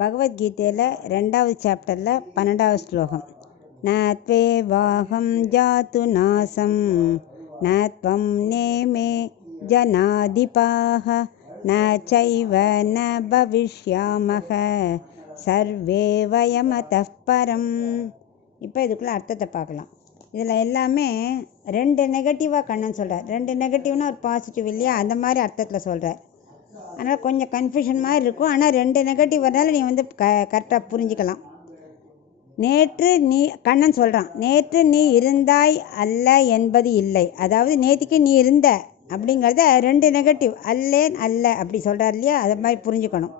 பகவத்கீதையில் 2வது சாப்டரில் 12வது ஸ்லோகம். ந த்வேவாஹம் ஜாது நாசம் ந த்வம் நேமே ஜனாதிபாஹ ந சைவ ந பவிஷ்யாமஹ சர்வே வயமதః பரம். இப்போ இதுக்குள்ளே அர்த்தத்தை பார்க்கலாம். இதில் எல்லாமே 2 நெகட்டிவாக கண்ணன் சொல்கிறார். 2 நெகட்டிவ்னா ஒரு பாசிட்டிவ் இல்லையா, அந்த மாதிரி அர்த்தத்தில் சொல்கிறார். அதனால் கொஞ்சம் கன்ஃபியூஷன் மாதிரி இருக்கும். ஆனால் 2 நெகட்டிவ் வரனால நீ கரெக்டாக புரிஞ்சுக்கலாம். நேற்று நீ கண்ணன் சொல்கிறான், நேற்று நீ இருந்தாய் அல்ல என்பது இல்லை. அதாவது நேற்றுக்கு நீ இருந்த அப்படிங்கிறத 2 நெகட்டிவ் அல்லேன் அல்ல அப்படி சொல்கிறார் இல்லையா, அதை மாதிரி புரிஞ்சுக்கணும்.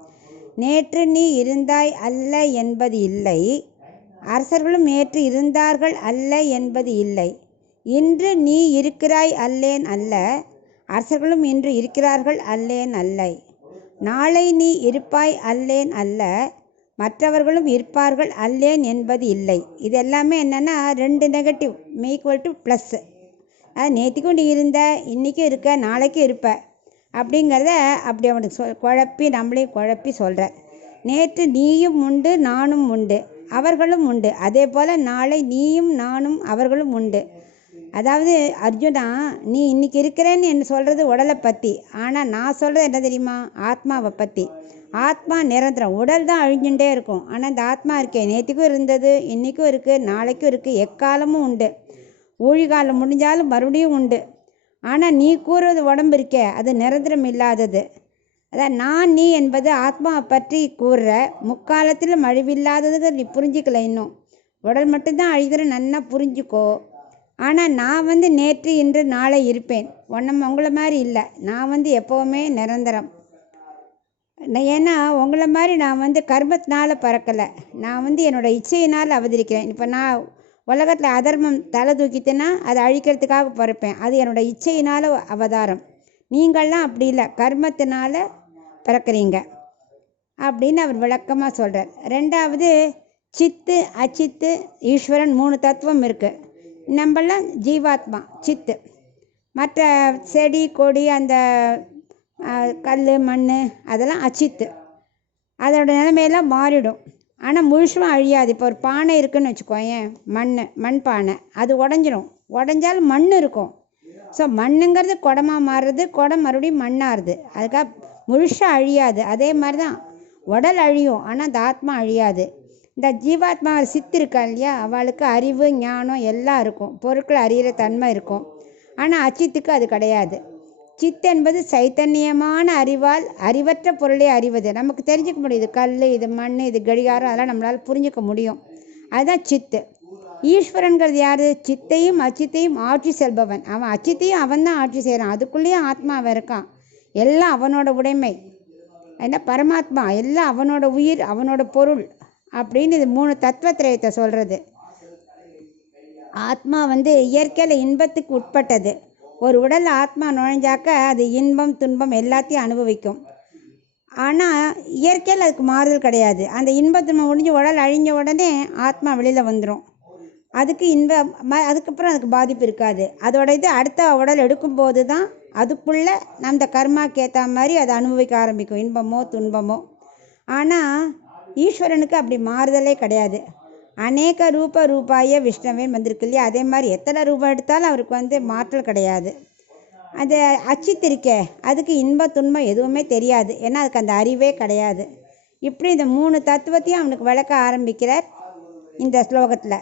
நேற்று நீ இருந்தாய் அல்ல என்பது இல்லை, அரசர்களும் நேற்று இருந்தார்கள் அல்ல என்பது இல்லை. இன்று நீ இருக்கிறாய் அல்லேன் அல்ல, அரசர்களும் இன்று இருக்கிறார்கள் அல்லேன் அல்லை. நாளை நீ இருப்பாய் அல்லேன் அல்ல, மற்றவர்களும் இருப்பார்கள் அல்லேன் என்பது இல்லை. இது எல்லாமே என்னென்னா 2 நெகட்டிவ் ஈக்குவல் டு ப்ளஸ். அது நேற்றுக்கும் நீ இருந்த, இன்றைக்கும் இருக்க, நாளைக்கும் இருப்ப அப்படிங்கிறத அப்படி அவனுக்கு குழப்பி நம்மளையும் குழப்பி சொல்கிற. நேற்று நீயும் உண்டு, நானும் உண்டு, அவர்களும் உண்டு. அதே போல் நாளை நீயும் நானும் அவர்களும் உண்டு. அதாவது அர்ஜுனா, நீ இன்றைக்கி இருக்கிறேன்னு என்ன சொல்கிறது உடலை பற்றி, ஆனால் நான் சொல்கிறது என்ன தெரியுமா, ஆத்மாவை பற்றி. ஆத்மா நிரந்தரம், உடல் தான் அழிஞ்சுட்டே இருக்கும். ஆனால் இந்த ஆத்மா இருக்கே, நேற்றுக்கும் இருந்தது, இன்றைக்கும் இருக்குது, நாளைக்கும் இருக்குது, எக்காலமும் உண்டு. ஊழிகாலம் முடிஞ்சாலும் மறுபடியும் உண்டு. ஆனால் நீ கூறுவது உடம்பு இருக்கே, அது நிரந்தரம் இல்லாதது. அதான் நான் நீ என்பது ஆத்மாவை பற்றி கூறுற. முக்காலத்திலும் அழிவில்லாதது நீ புரிஞ்சிக்கல. இன்னும் உடல் மட்டும்தான் அழிகிற, நன்னா புரிஞ்சுக்கோ. ஆனால் நான் நேற்று இன்று நாளை இருப்பேன். உங்களை மாதிரி இல்லை. நான் எப்போவுமே நிரந்தரம். ஏன்னா உங்களை மாதிரி நான் கர்மத்தினால் பறக்கலை. நான் என்னோடய இச்சையினால் அவதரிக்கிறேன். இப்போ நான் உலகத்தில் அதர்மம் தலை தூக்கிட்டேன்னா அதை அழிக்கிறதுக்காக பிறப்பேன். அது என்னோடய இச்சையினால் அவதாரம். நீங்கள்லாம் அப்படி இல்லை, கர்மத்தினால் பிறக்கிறீங்க அப்படின்னு அவர் விளக்கமாக சொல்கிறார். 2வது சித்து அச்சித்து ஈஸ்வரன் 3 தத்துவம் இருக்குது. நம்மளாம் ஜீவாத்மா சித்து. மற்ற செடி கொடி அந்த கல் மண் அதெல்லாம் அச்சித்து. அதோட நிலைமையெல்லாம் மாறிடும். ஆனால் முழுசும் அழியாது. இப்போ ஒரு பானை இருக்குதுன்னு வச்சுக்கோயேன், மண் பானை, அது உடஞ்சிரும். உடஞ்சாலும் மண் இருக்கும். ஸோ மண்ணுங்கிறது குடமாக மாறுறது, குடம் மறுபடியும் மண்ணாகுது. அதுக்காக முழுசாக அழியாது. அதே மாதிரி தான் உடல் அழியும், ஆனால் அந்த ஆத்மா அழியாது. இந்த ஜீவாத்மா சித்து இருக்கா இல்லையா, அவளுக்கு அறிவு ஞானம் எல்லாம் இருக்கும், பொருட்கள் அறிகிற தன்மை இருக்கும். ஆனால் அச்சித்துக்கு அது கிடையாது. சித்து என்பது சைத்தன்யமான அறிவால் அறிவற்ற பொருளை அறிவது. நமக்கு தெரிஞ்சுக்க முடியுது, கல், இது மண், இது கடிகாரம், அதெல்லாம் நம்மளால் புரிஞ்சிக்க முடியும். அதுதான் சித்து. ஈஸ்வரன்கிறது யார்? சித்தையும் அச்சித்தையும் ஆட்சி செல்பவன். அவன் அச்சித்தையும் அவன் தான் ஆட்சி செய்கிறான். அதுக்குள்ளேயும் ஆத்மா அவன் இருக்கான். எல்லாம் அவனோட உடைமை. என்ன பரமாத்மா, எல்லாம் அவனோட உயிர், அவனோட பொருள் அப்படின்னு இது 3 தத்துவத்திரயத்தை சொல்கிறது. ஆத்மா இயற்கையில் இன்பத்துக்கு உட்பட்டது. ஒரு உடல் ஆத்மா நுழைஞ்சாக்க அது இன்பம் துன்பம் எல்லாத்தையும் அனுபவிக்கும். ஆனால் இயற்கையில் அதுக்கு மாறுதல் கிடையாது. அந்த இன்பத்துன்பம் முடிஞ்சு உடல் அழிஞ்ச உடனே ஆத்மா வெளியில் வந்துடும். அதுக்கு அதுக்கப்புறம் அதுக்கு பாதிப்பு இருக்காது. அதோட இது அடுத்த உடல் எடுக்கும்போது தான் அதுக்குள்ளே அந்த கர்மாக்கு ஏற்ற மாதிரி அதை அனுபவிக்க ஆரம்பிக்கும், இன்பமோ துன்பமோ. ஆனால் ஈஸ்வரனுக்கு அப்படி மாறுதலே கிடையாது. அநேக ரூபாய விஷ்ணுவேன் வந்திருக்கு இல்லையா, அதே மாதிரி எத்தனை ரூபம் எடுத்தாலும் அவருக்கு மாற்றல் கிடையாது. அது அச்சித்து இருக்கே, அதுக்கு இன்ப துன்பம் எதுவுமே தெரியாது. ஏன்னா அதுக்கு அந்த அறிவே கிடையாது. இப்படி இந்த 3 தத்துவத்தையும் அவனுக்கு விளக்க ஆரம்பிக்கிறார் இந்த ஸ்லோகத்தில்.